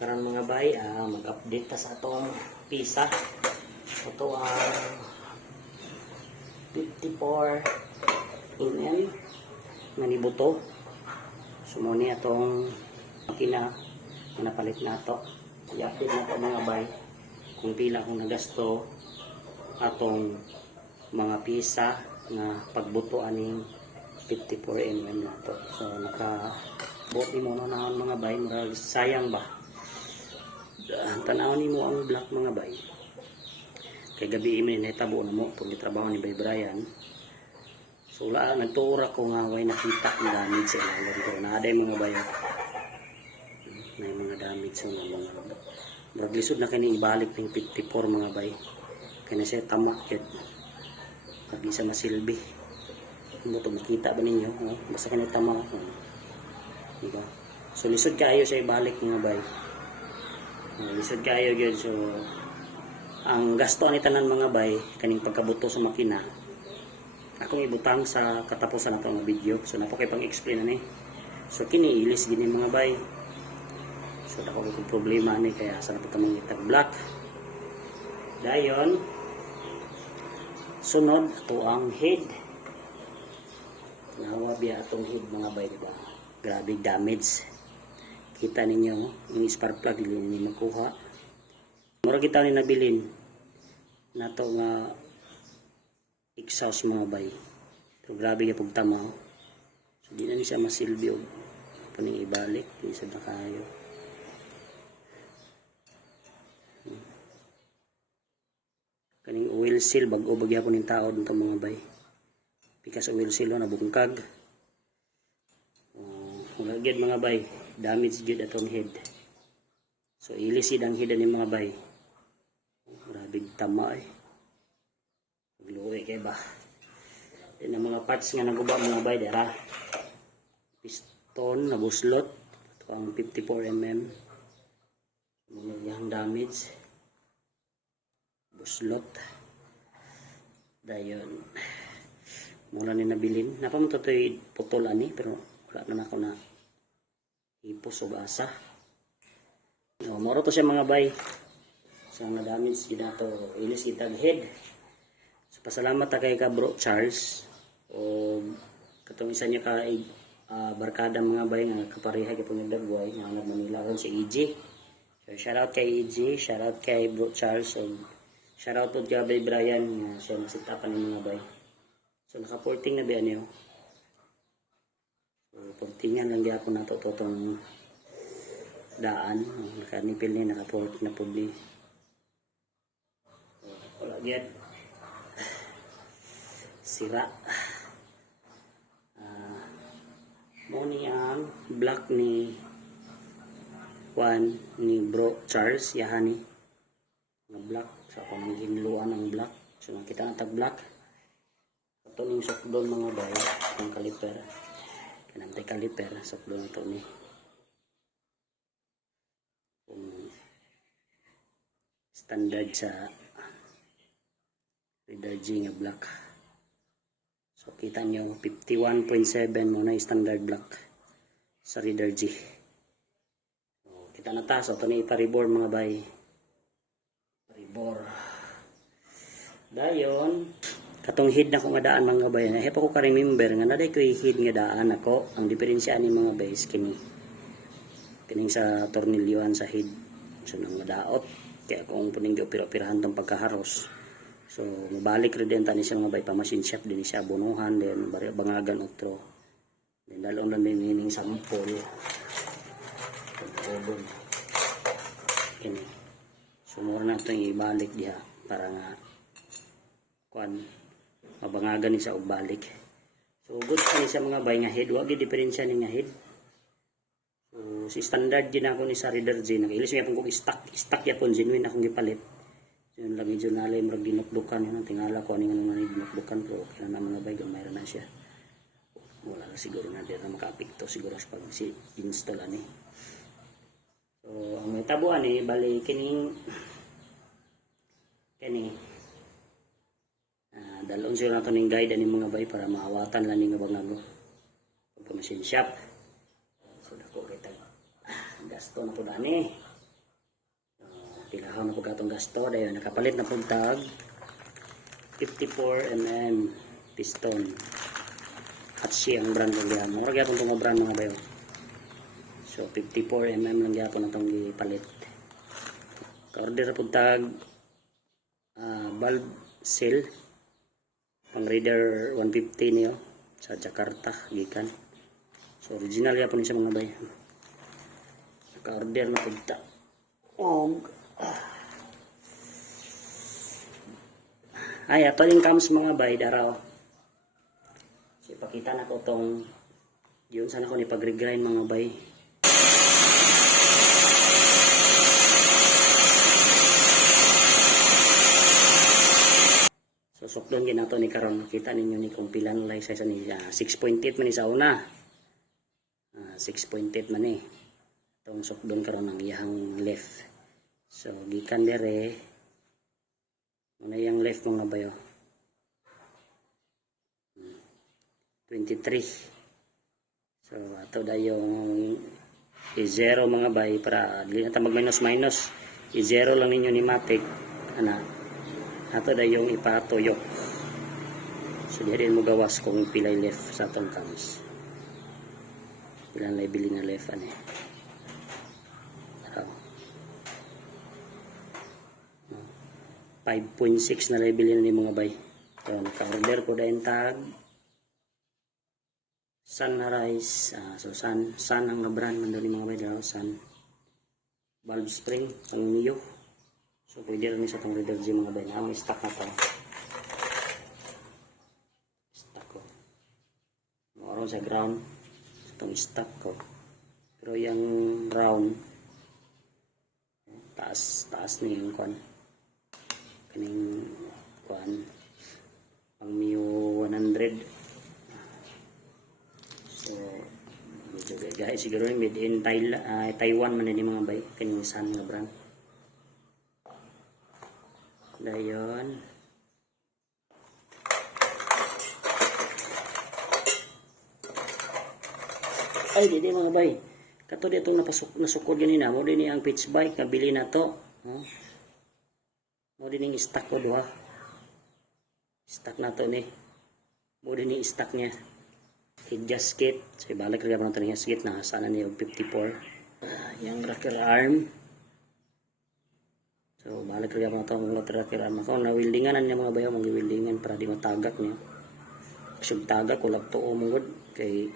karon mga bay, mag-update ta sa atong pisa. Ito ang 54 mm nga nibuto. Sumuni atong makina nga napalit nato. I-update nato mga bay kung pila akong nagasto atong mga pisa nga pagbuto aning 54 mm nato. So naka-buti mo na mga bay, marag sayang ba? Tanawin mo ang black mga bay. Kay gabi imin nahitabo na mo pag trabaho ni Bay Brian. So nagtuura ko nga way nakita ang damage sa ilalim ko. Naaday mga bay. May mga damage sa mga maglisod na kani ibalik ng 54 mga bay. Kaya siya tamok yun. Pag isa masilbi. Ano ito makita ba ninyo? Basta kani tamok. Diba? So lisod kayo siya ibalik mga bay. Lisod kayo yun. So ang gasto ni tanan mga bay kaning pagkabuto sa makina akong ibutang sa katapusan nato nga video. So napakay pang explain ani. So kini ilis gini mga bay. So dako ko problema ni kaya sa nato tamang itag black. Dayon sunod ato ang head. Nawa biya atong head mga bay, diba? Grabe damage. Kita ninyo yung spark plug dili ni makuha. Mura kita ni nabilin nato nga exhaust mga bay. So grabe kay pagtama. So di na ni siya masilbi og paning ibalik, di sad na kayo. Kaning oil seal bag-o bagyapon ning taod nito mga bay. Pikas oil seal na bungkag. Wala gyud mga bay, damage gyud atong head. So ilisid ang head ni mga bay. Grabe tama eh. Luwi kay ba. Yan ang mga parts nga naguba mga bay dara. Piston na buslot. Ito ang 54 mm. Mga yang damage. Buslot. Dayon. Mula ni nabilin. Napamunta ito yung putol ani. Pero wala na ako na ipos o asa. Moro to siya mga bay. So ang na-damage kita to ilis kitag head. So pasalamat ta kay ka bro Charles o katong isa niya ka barkada mga bay nga kapareha kay pangdagway nga nag Manila ron si EJ. So shout out kay EJ, shout out kay bro Charles o shout out to kay Bay Brian nga siya nasitapan ng mga bay. So naka-porting na ba niyo? So portingan lang gyapon nato totong daan, naka-nipil ni naka-port na pudli. Wala gyud sira. Mo ni ang black ni Juan ni bro Charles yahani nga black sa panghinluan ang black. So nakita na tag black ato ning sukdon mga bay ang kaliper kanang kaliper sukdon ato ni standard sa Reader G nga black. So kita nyo 51.7 mo na standard black sa Reader G. So, kita na ta. So ito na iparibor mga bay. Paribor. Dayon katong head na ko nga daan mga bay. Hepa ko ka-remember nga naday ko head nga daan ako. Ang diferensya ni mga bay is kini. Kining sa tornilyoan sa head. So nang madaot. Kaya kung puning opera-operahan tong pagkaharos. So mabalik rin din tani siya mga bay pa machine shop din siya bunuhan din bangagan otro. Then dalong lang din ning sample. Pagkobon. Kini. So mura na ito ibalik diha para nga kuan mabangagan ni sa og balik. So good kani siya mga bay nga head wa gyud diferensya ni nga head. So si standard din ako ni sa Reader G nag-ilis mi akong stock yapon genuine akong gipalit. Yun lang medyo nalay marag dinukdukan yun ang tingala ko aning ano dinukdukan pero okay na mga bay mayroon na siya. Wala na siguro na din na maka-apekto siguro sa pag install ani. So ang may tabuan bali kini dalon sila nato ning guide ani mga bay para maawatan lang ning bangago pag machine shop. So dako kita gasto na po dani. Pilahaw na pagkatong gasto. Dayon nakapalit na puntag 54mm piston. Hatsi ang brand ko diyan. Mura gyapon tong brand mga bayo. So 54mm lang gyapon atong gipalit. Ka-order puntag bulb seal pang Raider 150 niyo sa Jakarta gikan. So original gyapon ni sa mga bayo. Naka-order na punta. Ay, ato yung cams mga bay, daraw. So, ipakita na ko itong, yun sana ko ni pag-regrind mga bay. So, sukdon ginato ni karon makita ninyo ni kung pilan lay size ni 6.8 man ni sa una. 6.8 man eh. Itong sukdon karon ng iyang left. So, gikan dire. Muna yung left mga bayo. 23. So, ato da yung i-0 mga bay para dili na mag-minus. I-0 lang ninyo ni Matic. Ato da yung ipatuyok. So, di rin mo gawas kung pilay left sa atong cams. Pilang lay bili na left 5.6 na lay bili na ni mga bay. So, naka-order ko dahil tag Sunrise. So, sun ang brand man doon ni mga bay. Sun bulb spring ang Mio. So, pwede rin sa itong Raider G mga bay. May stock na ito. Stock ko. Maroon sa ground. Itong stock ko. Pero yung round taas na yung kwan. Kaning kuan pang Mio 100. So medyo guys siguro made in Taiwan man ni mga bay kaning Sun nga brand. Dayon ay di mga bay kato ditong nasukod ganina mo din ang pitch bike nga bili na to. Mo din yung stock ko doha. Stock na to ni. Mo din yung stock niya. Head gasket. So ibalik rin ako ng gasket na sana niya 54. Yung rocker arm. So balik rin ako ng rocker arm. Ako na wieldingan na niya mga bayaw. Mag-wieldingan para di matagak niya. Kasi tagak ko lagto o mong kay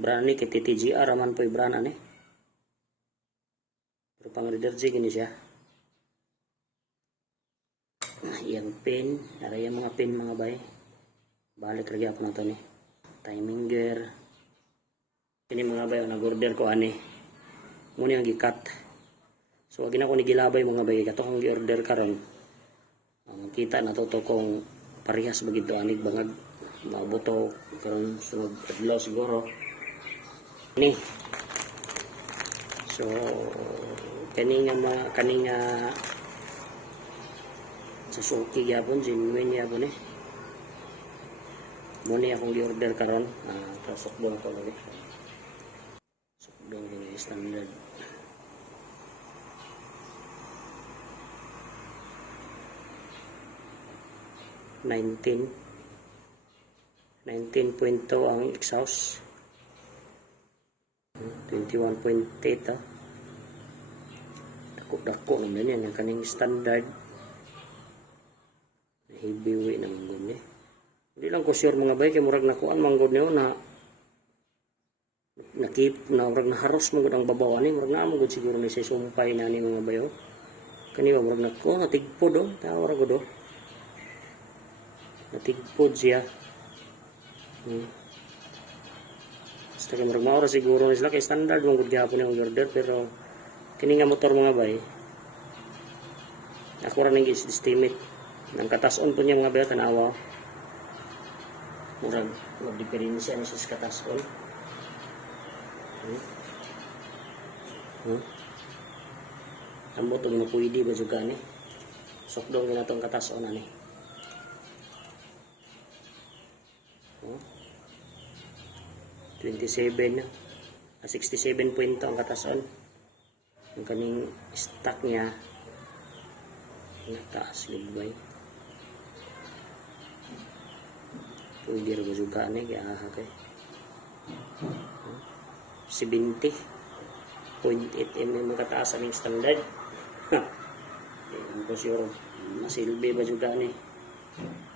brand ni kay TTGR raman po yung brand ani. Pero pang Raider G gini siya. Yang pin, ara yung mga pin mga bay. Balik lagi ako na to ni. Timing gear. Kini mga bay nag-order ko ani. Muna yung gikat. So wag na ko ni gilabay mga bay kato kung gi-order karon. Makita na to kung parehas bagito anig bangag mabuto karon sunod adlaw siguro. Ni. So kaninga Suzuki yapon, genuine yapon eh. Muna akong di-order karon. Sukdong ko lagi. Sukdong ko standard. $19.2 ang exhaust. 21.8 Dako naman yan. Ang kaning standard. Heavyweight na manggod ni. Hindi lang ko sure mga bay kay murag nakuan manggod niyo na nakip na murag naharos manggod ang babaw ani murag na manggod siguro ni sa sumpay na ni mga bayo. Kani ba murag nako natigpod do tawara ko do. Natigpod siya. Basta kay murag maura siguro ni sila kay standard manggod gyapon ang order pero kini nga motor mga bay. Ako ra ning estimate nang katason po niya mga bayo tanawa murag diferensya ni sa katason ang botong na pwede ba juga ni sukdong na itong katason na ni 27 67 point ang katason ang kaning stock niya Taas ligbay. Pwede rin juga ni kaya kay 70.8 mm kataas aming standard. Ang ko sure masilbi ba juga ni.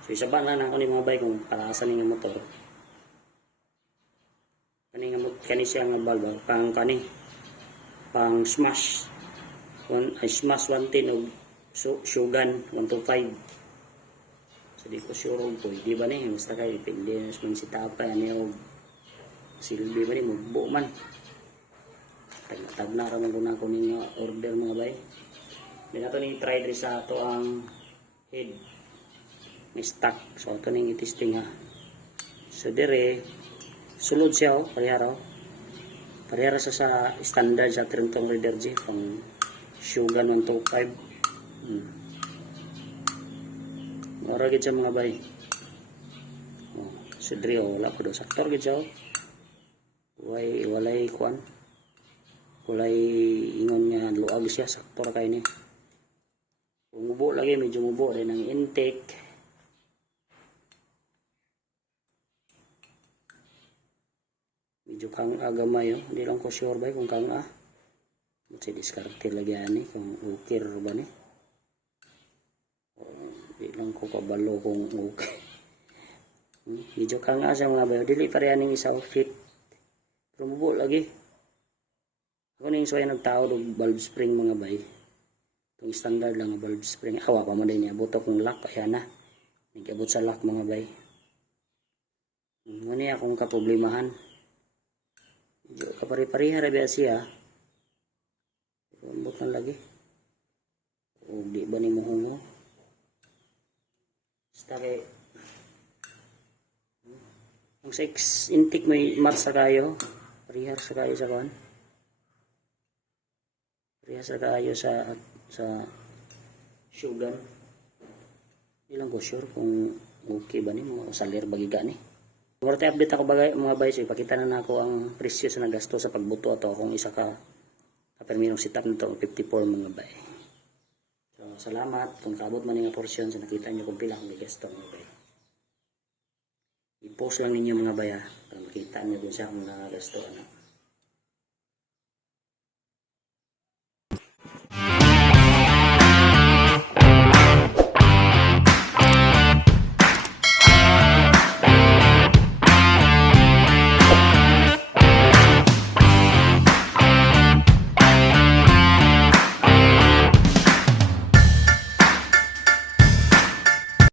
So isa ba na ako ni mga bay kung pataasan ni nga motor. Kani siya nga valve pang smash. Smash 110 o Shogun 125. So di ko sure po, di ba ni basta kay depende man si tapa yan o silbi ba ni mugbo man. Tag na ra man guna ko ninyo order mga bay. Then ato ni try diri sa ato ang head. May stock. So ato ning i-testing ha. So dire sulod siya parehara sa standard sa Trentong Raider G pang Shogun 125. Mura gid sa mga bay. So dire wala ko do saktor gid siya. Walay kuan. Walay ingon nga luag siya saktor kay ni. Umubo lagi medyo mubo din ang intake. Medyo kang agamay hindi lang ko sure ba kung kang Kasi diskarte lagi ani kung okay ba ni. Di lang ko kabalo kung okay. Medyo kang sa mga bayo dili pareha ning isa fit. Pero mubo lagi. Ako ning suway nagtao og valve spring mga bay. Itong standard lang nga valve spring. Awa pa mo din niya buto kong lock kaya na. Nagabot sa lock mga bay. Ngani akong kaproblemahan. Medyo kapari-pariha ra biya siya. Ambot lang lagi. O di ba ni mo hungo? Basta kay ang 6 intake may mat sa kayo. Parihar sa kayo sa kuan. Parihar sa kayo sa Shogun. Hindi lang ko sure kung okay ba ni mo salir bagi gani. Mura tayo update ako bagay mga bay. So ipakita na ako ang presyo sa nagasto sa pagbuto ato kung isa ka perminong setup nito 54 mga bay. So salamat kung kaabot man nga portion sa nakita niyo kung pila ang gasto mga bay. I-post lang ninyo mga bay para makita niyo dun sa mga gasto